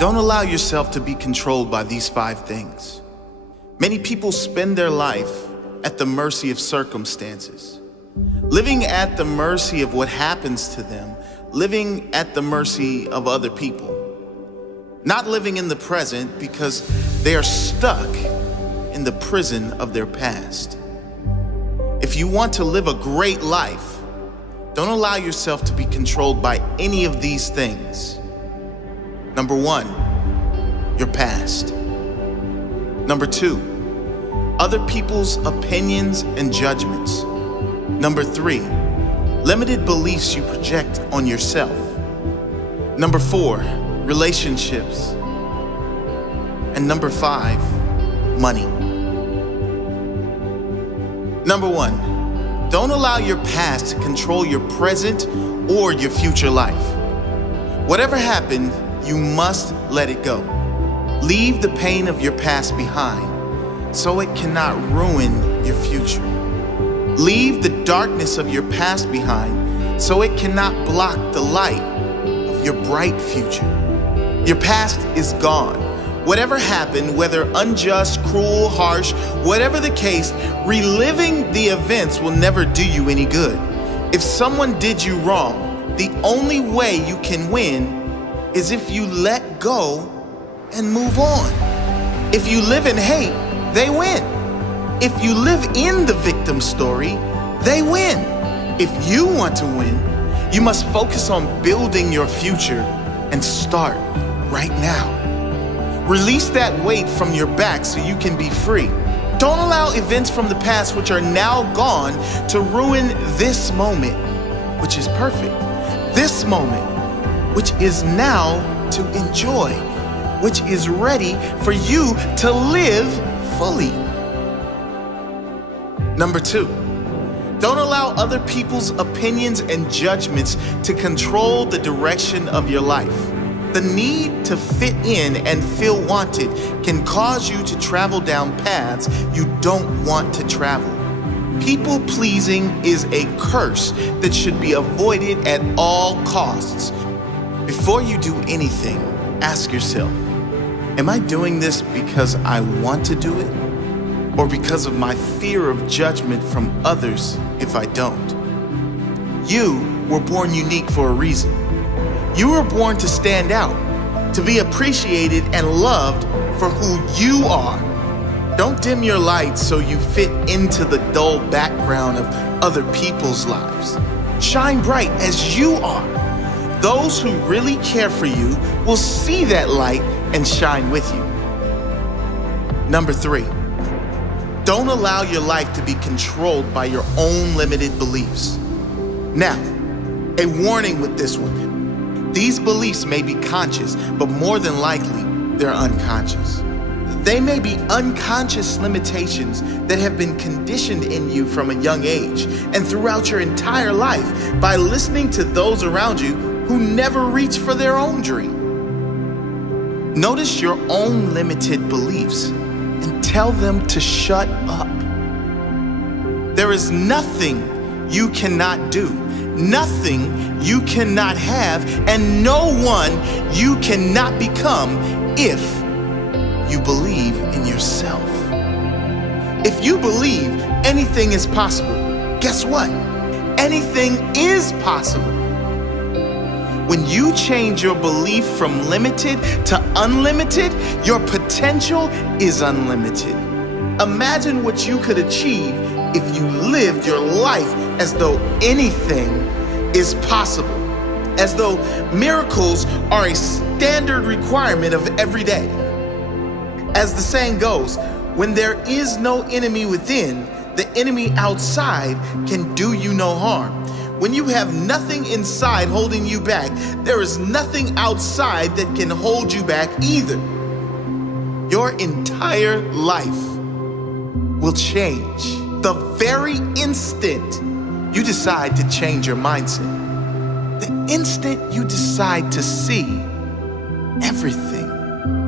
Don't allow yourself to be controlled by these 5 things. Many people spend their life at the mercy of circumstances, living at the mercy of what happens to them, living at the mercy of other people, not living in the present because they are stuck in the prison of their past. If you want to live a great life, don't allow yourself to be controlled by any of these things. Number 1, your past. Number 2, other people's opinions and judgments. Number 3, limited beliefs you project on yourself. Number 4, relationships. And number 5, money. Number 1, don't allow your past to control your present or your future life. Whatever happened, you must let it go. Leave the pain of your past behind so it cannot ruin your future. Leave the darkness of your past behind so it cannot block the light of your bright future. Your past is gone. Whatever happened, whether unjust, cruel, harsh, whatever the case, reliving the events will never do you any good. If someone did you wrong, the only way you can win is if you let go and move on. If you live in hate, they win. If you live in the victim story, they win. If you want to win, you must focus on building your future and start right now. Release that weight from your back so you can be free. Don't allow events from the past which are now gone to ruin this moment, which is perfect. This moment, which is now to enjoy, which is ready for you to live fully. Number 2, don't allow other people's opinions and judgments to control the direction of your life. The need to fit in and feel wanted can cause you to travel down paths you don't want to travel. People pleasing is a curse that should be avoided at all costs. Before you do anything, ask yourself, am I doing this because I want to do it? Or because of my fear of judgment from others if I don't? You were born unique for a reason. You were born to stand out, to be appreciated and loved for who you are. Don't dim your light so you fit into the dull background of other people's lives. Shine bright as you are. Those who really care for you will see that light and shine with you. Number 3, don't allow your life to be controlled by your own limited beliefs. Now, a warning with this one. These beliefs may be conscious, but more than likely, they're unconscious. They may be unconscious limitations that have been conditioned in you from a young age and throughout your entire life by listening to those around you who never reach for their own dream. Notice your own limited beliefs and tell them to shut up. There is nothing you cannot do, nothing you cannot have, and no one you cannot become if you believe in yourself. If you believe anything is possible, guess what? Anything is possible. When you change your belief from limited to unlimited, your potential is unlimited. Imagine what you could achieve if you lived your life as though anything is possible, as though miracles are a standard requirement of every day. As the saying goes, when there is no enemy within, the enemy outside can do you no harm. When you have nothing inside holding you back, there is nothing outside that can hold you back either. Your entire life will change the very instant you decide to change your mindset. The instant you decide to see everything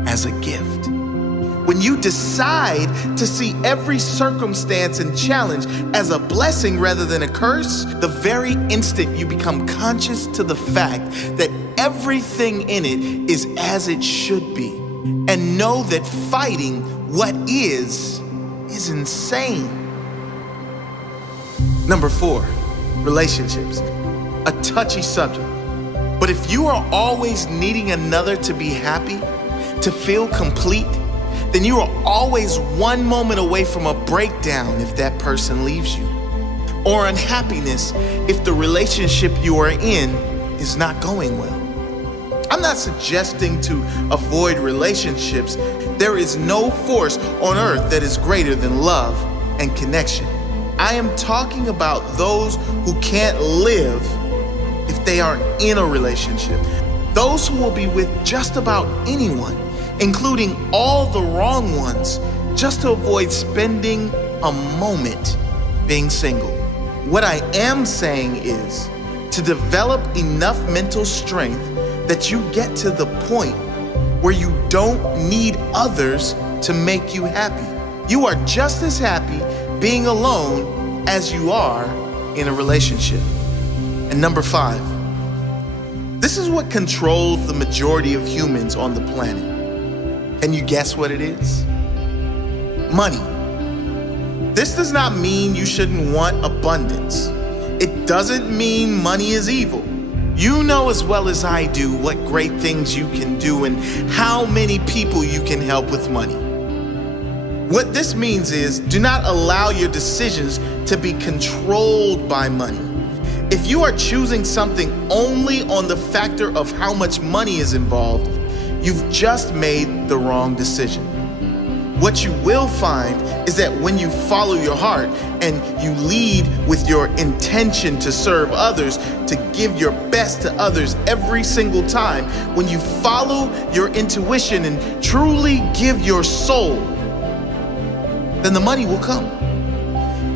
as a gift. When you decide to see every circumstance and challenge as a blessing rather than a curse, the very instant you become conscious to the fact that everything in it is as it should be. And know that fighting what is insane. Number 4, relationships. A touchy subject. But if you are always needing another to be happy, to feel complete, then you are always one moment away from a breakdown if that person leaves you, or unhappiness if the relationship you are in is not going well. I'm not suggesting to avoid relationships. There is no force on earth that is greater than love and connection. I am talking about those who can't live if they aren't in a relationship. Those who will be with just about anyone, including all the wrong ones, just to avoid spending a moment being single. What I am saying is to develop enough mental strength that you get to the point where you don't need others to make you happy. You are just as happy being alone as you are in a relationship. And number 5, this is what controls the majority of humans on the planet. Can you guess what it is? Money. This does not mean you shouldn't want abundance. It doesn't mean money is evil. You know as well as I do what great things you can do and how many people you can help with money. What this means is, do not allow your decisions to be controlled by money. If you are choosing something only on the factor of how much money is involved, you've just made the wrong decision. What you will find is that when you follow your heart and you lead with your intention to serve others, to give your best to others every single time, when you follow your intuition and truly give your soul, then the money will come.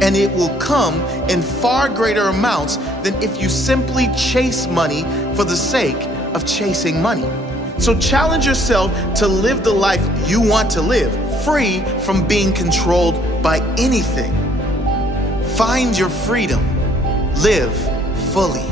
And it will come in far greater amounts than if you simply chase money for the sake of chasing money. So challenge yourself to live the life you want to live, free from being controlled by anything. Find your freedom. Live fully.